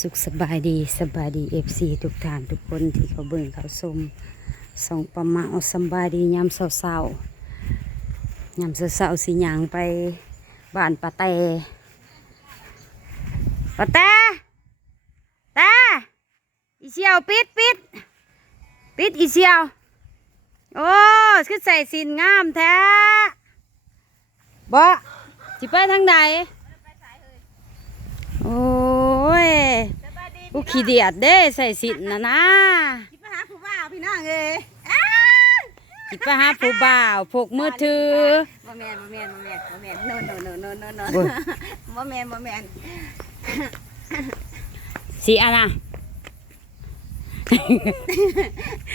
สุขสบายดีสบายดีเอฟซีทุกท่านทุกคนที่เขาเบิ่งเขาชมส่งประมาเอาสบายดียามเศร้าๆยามเศร้าๆสิหยางไปบ้านปาแตปาแตตาอีเชียวปิดปิดปิดอีเชียว โอ้คือใส่สินงามแท้บ่จิไปทางใดโอ้ ยกูขี้เดียดเด้ใส่สินนะนะคิดมาหาผู้บ่าวพี่น้องเอ้ยจิไปหาผู้บ่าวพกมือถือบ่แม่นบ่แม่นบ่แม่นบ่แม่นโนโนโนโนโนโนโอ้ยบ่แม่นบ่แม่นสีอะไร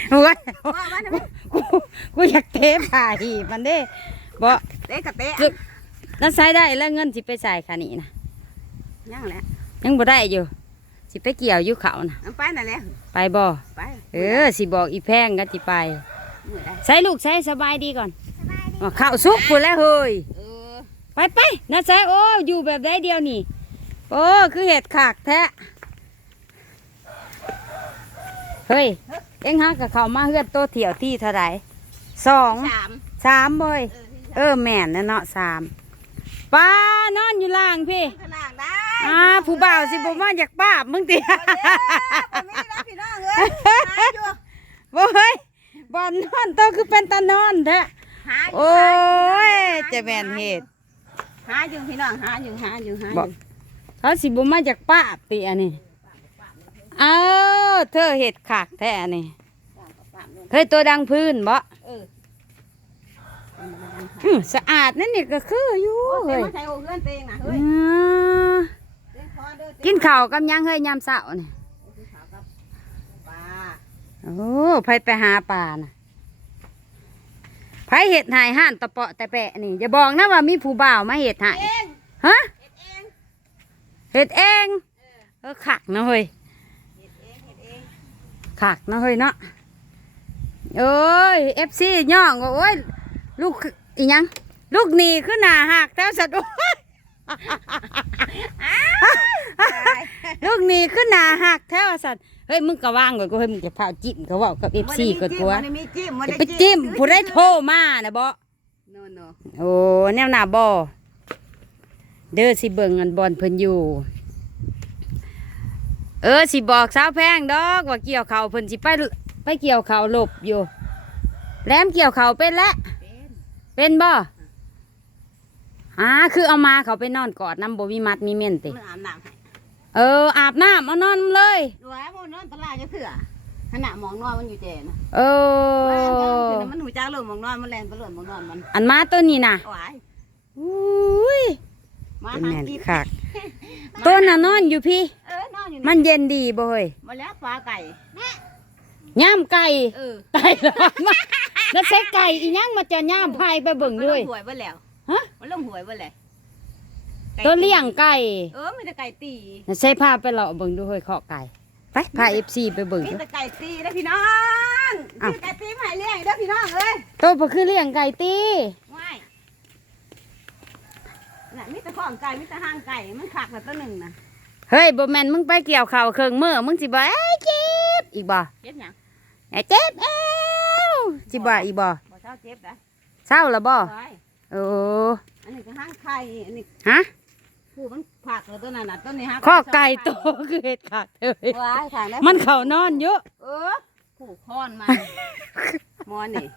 โอ้ยว่าว่านะกูกูอยากเทผ่าหีบมันเด้บ่เตะกะเตะจึกแล้วใช้ได้แล้วเงินสิไปใส่ค่ะนี่นะยังแหละ ยังบ่ได้อยู่ สิไปเกี่ยวอยู่เขานะเอาไปนั่นแหละไปบ่ไปเออสิบอกอีแพงก็สิไปมื้อใดใส่ลูกใส่สบายดีก่อนอ๋อข้าวสุกพูนแล้วเฮ้ยเออไปไปนะใส่โอ้อยู่แบบได้เดียวนี่โอ้คือเห็ดขากแท้เฮ้ยเอ็งฮะกับเขามาเฮือดโตเถี่ยวที่เท่าไหร่สองสามสามเว้ยเออที่เออแม่นนะเนาะสาม ป้านอนอยู่ล่างพี่ข้างล่างได้อ่าผู้บ่าวสิบ่มาอยากป้าบมึงติบ่มีนะพี่น้องเอ้ยหาอยู่บ่เฮ้ยบ่นอนโตคือเป็นตานอนแท้หาอยู่โอ้ยจะแม่นเหตุหาอยู่พี่น้องหาอยู่หาอยู่หาอบ่ยู่เขาสิบ่มาจากป้าบติอันนี้เอ้าเธอเห็ดขากแท้อันนี้เฮ้ยตัวดังพื้นบ่เออ อื้อสะอาดนั่นนี่ก็คืออยู่โอ้เฮ้เฮ้ยยมาใส่โอ้เพื่อนเตงนะเฮ้อืยอเตงพอเด้อเตงกินข้าวกับหยังเฮ้ยยามเช้านี่ขาวกับปลาโอ้ไผไปหาปลาน่ะไผเห็ดหายห่านตะเปาะแต่แปะนี่อย่าบอกนะว่ามีผู้บ่าวมาเห็ดหายเองฮะเฮ็ดเองเห็ดเองเออขักนะเฮ้ยเฮ็ดเองเฮ็ดเองขักนะเฮ้ยเนาะเอ้ยเอฟซีย่องว่าโอ้ย ลูกอีหยัง ลูกหนีขึ้นหนาหักแถวสัตว์โอ้ยลูกหนีขึ้นหนาหักแถวสัตว์เฮ้ยมึงก็ว่างก่อนกูเฮ้ยมึงจะพาจิ้มเขาเว่ากับเอฟซีก่อนกูวะมันมีจิ้มมันจะไปจิ้มผู้ได้โทรมานะบ่โนโนโอ้แนวหน้าบ่เด้อสิเบิ่งอันบอลเพิ่นอยู่ เออสิบอกสาวแพงดอกว่าเกี่ยวเขาวเพิ่นสิไปไปเกี่ยวเขาวหลบอยู่แหลมเกี่ยวเขาวเป็นแล้ว เป็นเป็นบ่อ่าคือเอามาเขาไปนอนกอดน้ำบ่มีมัดมีเม่นติมันอาบน้ำให้เออ อาบน้ำเอานอนเลยดูไอ้พวกนอนตลาดจะเถื่อขณะมองนอนมันอยู่เจนะเออมันหูจ้าเริ่มมองนอนมันแรงไปเริ่มมองนอนมัน อันมาตัวนี้น่ะหวายอุ้ยมาเป็นหาแม่นกินคักตัวน่ะนอนอยู่พี่เออนอนอยู่มันเย็นดีบ่เฮ้ยมาแล้วปลาไก่ย่ามไก่เออไก่เหรอมา แล้วใช้ไก่อีหยังมาจะย่ามพายไปเบิ่งด้วยหวยไปแล้วฮะ มันเริ่มหวยไปแล้วตัวเลี้ยงไก่เออมีแต่ไก่ตีแล้วใช้พาไปเลาะเบิ่งด้วยเคาะไก่ไปพา FC ไปเบิ่งมีเด้อแต่ไก่ตีนะพี่น้องอ้าว มีไก่ตีมาให้เลี้ยงเด้อพี่น้องเอ้ยโตบ่คือเลี้ยงไก่ตีไม่น่ะมีแต่ข้องไก่มีแต่ห้างไก่มันขักแต่ตัวหนึ่งนะเฮ้ยบ่แม่นมึงไปเกี่ยวข้าวเครื่องมือมึงสิบ่เอ้ยเจ็บอีกบ่เจ็บหยัง ไอ้เจ็บเอว สิบ่อีบ่บ่เช้าเจ็บนะเศร้าแล้วบ่ไว้โอ้อันนี้ก็ห้างไข่อันนี้ฮะผู้มันผักแล้วตัวนั้นน่ะตัวนี้ฮะข้อไก่โตคือเฮ็ดขาดเอ้ยว้ายขายแล้วมันเข้านอนอยู่เออผู้ค้อนมันมอนนี่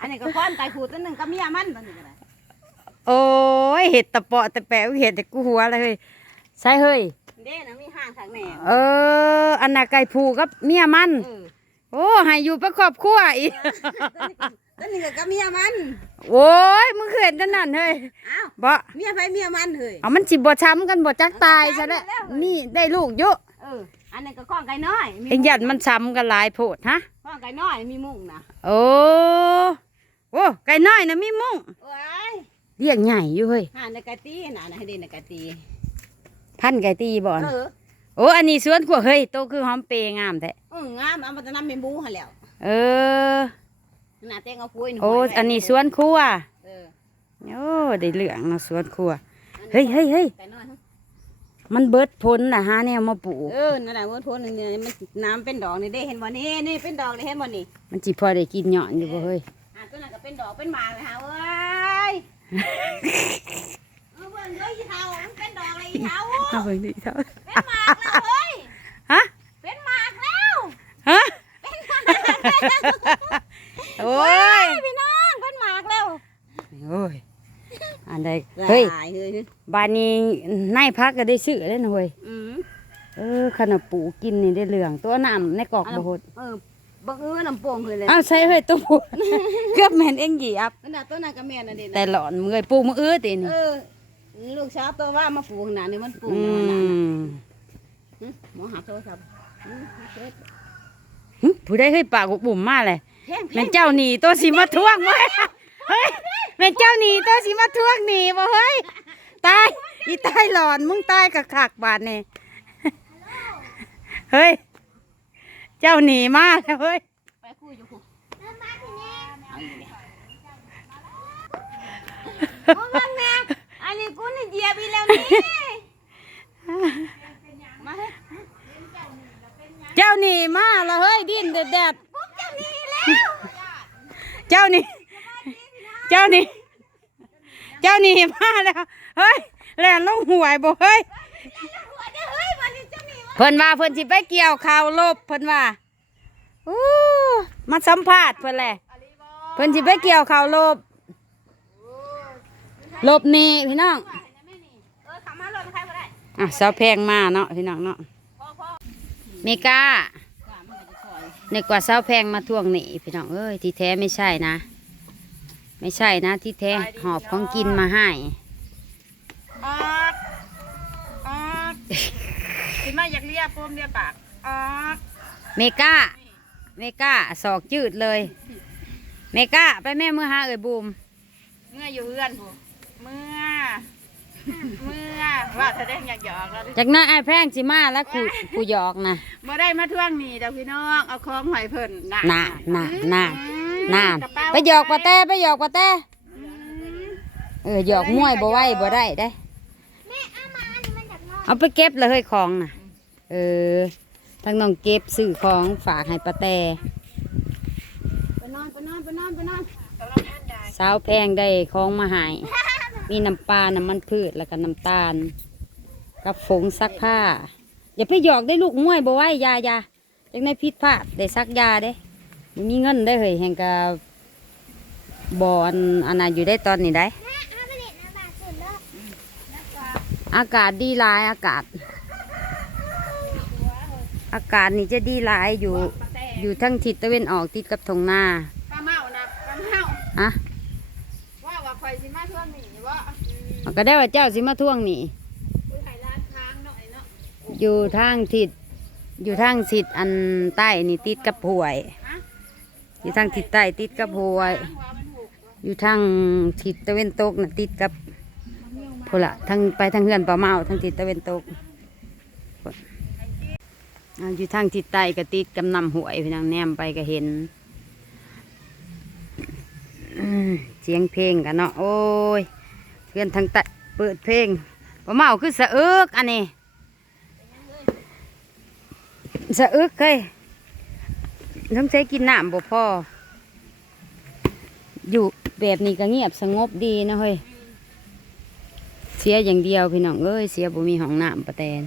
อันนี้ก็ค้อนไก่ขู่ตัวหนึ่งก็เมียมันตัวนี้ก็ได้โอ้ยเห็ดตะเปาะตะแปะเห็ดแต่กูหัวเลยเฮ้ยใช่เฮ้ยเด้นะมีห้างทางแหนวเออ อันน่ะไก่ผูกับเมียมันเออ โอ้ให้อยู่ประครอบครัวอีกตัวนี้ก็เมียมันโอ้ยมึงเคยเห็นจังนั่นเฮ้ยอ้าวบ่เมียไปเมียมันเฮ้ยเอามันสิบ่ช้ำกันบ่จักตายซะแล้วนี่ได้ลูกเยอะเอออันนี้ก็ข้องไก่น้อยมีเอ็งยันมันช้ำกันหลายโพดฮะข้องไก่น้อยมีมุ้งนะโอ้โอ้ไก่น้อยนะมีมุ้งว้ายเลี้ยงใหญ่อยู่เฮ้ยห่านในไก่ตีน่ะนะให้เด่นในไก่ตีพันไก่ตีบ่อนเออโอ้อันนี้สวนกว่าเฮ้ยโตคือหอมเปรย์งามแท้เออ งามเอามาจะนำเป็นบูหั่นแหล้วเออหน้าเต้งเอาปุ้ยหโอ้อันนี้สวนครัวเออโอ้ได้เหลืองเนาะสวนครัวเฮ้ยเฮ้ยเฮ้ยไก่น้อยฮะมันเบิดพ้นล่ะฮะเนี่ยมาปลูกเออนั่นแหละว่าโทนนี่เนี่ยมันน้ำเป็นดอกนี่ได้เห็นบ่นี่นี่เป็นดอกนี่เห็นบ่นี่มันจิพอได้กินเหยาะอยู่บ่เฮ้ยอะตัวนั้นก็เป็นดอกเป็นหมากเลยฮะเว้ยเออเบิ่งเด้ออีเฒ่ามันเป็นดอกเลยอีเฒ่าเอาเบิ่งดิเท่าเป็นหมากแล้วเฮ้ย ฮะ เป็นหมากแล้ว ฮะ โอ้ยพี่น้องเป็นหมากแล้วโอ้ยอันใดเฮ้ยหลายเฮ้ยบ้านนี้นายพักก็ได้ซื้อแล้วนะเว้ยอืมเออขนาดปลูกกินนี่ได้เหลืองตัวน้ำในกอกบ่หดเออบังเอิญน้ำโป่งเลยเลยอ้าวใช่เฮ้ยตัวปลูกเกือบแม่นเอ็งเหยียบนั่นน่ะต้นนั้นก็แม่นอันนี้แต่นะหลอนเมื่อยปลูกมื้ออื้อตินี่เออลูกสาวตัวว่ามาปลูกขนาดนี้มันปลูกอืขนาดนั้นมหึหมอหาโทรศัพท์ ผู้ใดเฮ้ยปากบุ่มมาเลยแพงแพแม่งนเจ้าหนีตัวสิมาทวงไว้เฮ้ยแม่นเจ้าหนีตัวสิมาทวงหนีบ่เฮ้ยตายอีตายหลอนมึงตายกะคักบาดนี่เฮ้ยเจ้าหนีมาแล้วเฮ้ยไปคุยอยู่คุโอ้เบิ่งแม่อันนี้กูนี่เหยียบอีแล้วนี่มา เฮ้ยเจ้าหนีมาแล้วเฮ้ยดิ้นแดดพวกเจ้านี่แล้วๆเจ้าหนีเจ้าหนีเจ้าหนีมาแล้วเฮ้ยแล่นลงหวยบ่เฮ้ยหัวเด้อเฮ้ยวันนี้เจ้านี่วะเพิ่นว่าเพิ่นสิไปเกี่ยวข้าวลบเพิ่นว่าอู้มาสัมภาษณ์เพิ่นแหละเพิ่นสิไปเกี่ยวข้าวลบลบหนี่พี่น้องเออขับมาเลยใครมาได้อะสาวแพงมาเนาะพี่น้องเนาะพ่อพ่อ เมกาว่ามันก็จะคอยในกว่าสาวแพงมาทวงหนี่พี่น้องเอ้ยที่แท้ไม่ใช่นะ ไม่ใช่นะ ที่แท้หอบของกินมาให้ออกออกสิมาอยากเลียปมเลียปากออกเมกาเมกาศอกจืดเลย เมกาไปแม่มือหาเอ่ยบูมเมื่ออยู่เพื่อนผู้เมื่อ เมื่อว่าแสดงอยากหยอกแล้วดิจากนั้นไอ้แพงสิมาแล้วกูกูหยอกนะบ่ได้มาทวงหนี้เด้อพี่น้องเอาของหอยเพิ่นน่ะน่าน่าน่าอืมน่ากระเป๋าไปหยอกปะแต้ไปหยอกปะแต้อืมเออหยอกมวยบ่ไหวบ่ได้ได้ เอาไปเก็บเลยเฮ้ยของน่ะ เออทั้งน้องเก็บซื้อของฝากให้ปะแต้ไปนอนไปนอนไปนอนไปนอนสาวแพงได้ของมาใหาย มีน้ำปลา น้ำมันพืช แล้วก็น้ำตาล กับผงซักผ้า อย่าไปหยอกได้ลูกมวยบ่ไหว้อยาอยาจังได้พิษพลาดได้ซักยาเด้บ่มีเงินได้เฮ้ยแห่งกับบอนอันนั้นอยู่ได้ตอนนี้ได้ อากาศดีหลายอากาศ อากาศนี่จะดีหลายอยู่อยู่ทั้งทิศตะเวนออกติดกับทงนาป้าเมานะป้าเมาอะว่าว่าข่อยสิมาทวงหนี้ ว่ามันก็ได้ว่าเจ้าสิมาทวงหนี่ คือให้ร้านค้างหน่อยเนาะอยู่ทางทิศอยู่ทางทิศอันใต้นี่ติดกับห้วย อยู่ทางทิศใต้ติดกับห้วยว่ามันถูกอยู่ทางทิศตะเวนตกน่ะติดกับพูนละทางไปทางเฮือนป่าเมาทางทิศตะเวนตกพุ่นอ่าอยู่ทางทิศใต้ก็ติดกับน้ำห้วยพี่นางแนมไปก็เห็นอืมเสียงเพลงกันเนาะโอ้ย เพื่อนทางใต้เปิดเพลงป่าเมาคือสะอึกอันนี้สะอึกเฮ้ยต้องใช้กินน้ำบ่พออยู่แบบนี้ก็เงียบสงบดีนะเฮ้ยเสียอย่างเดียวพี่น้องเอ้ยเสียบ่มีห้องน้ำประแตน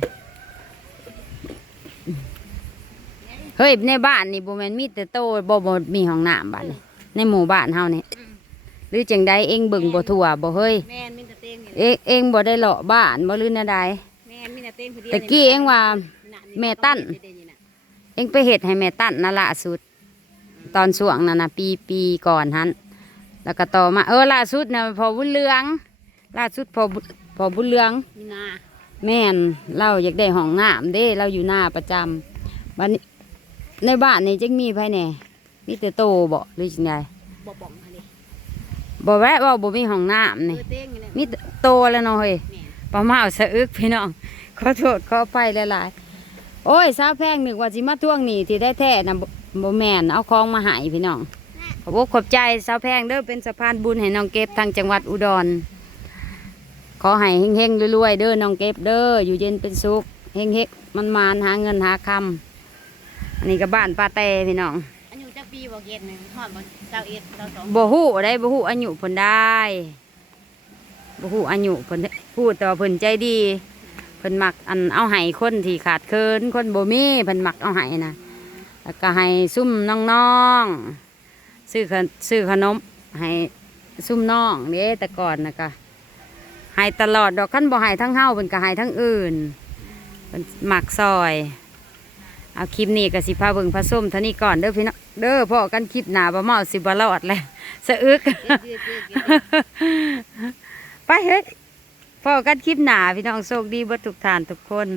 เฮ้ยในบ้านนี่บ่แม่นมีแต่โตบ่บ่มีห้องน้ำบ้านในหมู่บ้านเฮานี่ หรือจังใดเองเบิ่งบ่ทั่วบ่เฮ้ยแม่นมีแต่เต้งนี่เองเองบ่ได้เลาะบ้านบ่หรือแนวใดแม่นมีแต่เต้งผู้เดียวตะกี้เองว่าน่ะแม่ตั้น เองไปเฮ็ดให้แม่ตั้นนั่นล่าสุด ตอนช่วงนั้นนะปีปีก่อนหันแล้วก็ต่อมาเออล่าสุดเนี่ยพอบุญเรืองล่าสุดพอบุพอบุญเรืองนี่นาแม่นเราอยากได้ห้องน้ำเด้ เราอยู่หน้าประจำบัดนี้ในบ้านนี่จังมีไผแหน่มีแต่โตบ่หรือจังไดบ่บ่องอันนี้ บ่แวะว่าบ่มีห้องน้ำเอนี่อเต้งนี่แหละมีแต่โตแล้วเนาะเฮ้ยแม่นปลาเมาสะอึกพี่น้องขอโทษขอไปหลายๆโอ้ยสาวแพงนึกว่าสิมาทวงหนี้ที่ได้แท้นะบ่บ่แม่นเอาของมาให้พี่น้องขอบอกขอบใจสาวแพงเด้อเป็นสะพานบุญให้น้องเก็บทางจังหวัดอุดร ขอให้เฮงๆรวยๆเด้อน้องเก็บเด้ออยู่เย็นเป็นสุขเฮงๆมันมานๆหาเงินหาคำอันนี้ก็บ้านป้าแต่พี่น้องอายุจัก ปีบ่เกตหนึงฮอดบ่เจ้าเอ็ดเจ้าสองบ่ฮู้ได้บ่ฮู้อายุเพิ่นได้บ่ฮู้อายุเพิ่นพูดแต่ว่าเพิ่นใจดี เพิ่นมักอันเอาให้คนที่ขาดเคินคนบ่มีเพิ่นมักเอาให้นะแล้วก็ให้ซุ่มน้องๆซื้อขนซื้อขนมให้ซุ่มน้องเด้แต่ก่อนนะก็ให้ตลอดดอกคันบ่ให้ทั้งเฮาเพิ่นก็ให้ทั้งอื่นเพิ่นมักซอยเอาคลิปนี้ก็สิพาเบิ่งพระส้มเท่านี้ก่อนเด้อพี่น้อง เด้อพอกันคลิปหน้าบ่เมาสิบ่รอดแล้วสะอึกเกตเกตเกตเกตไปเฮ้ยพอกันคลิปหนาพี่น้องโชคดีเบิดทุกท่านทุกคน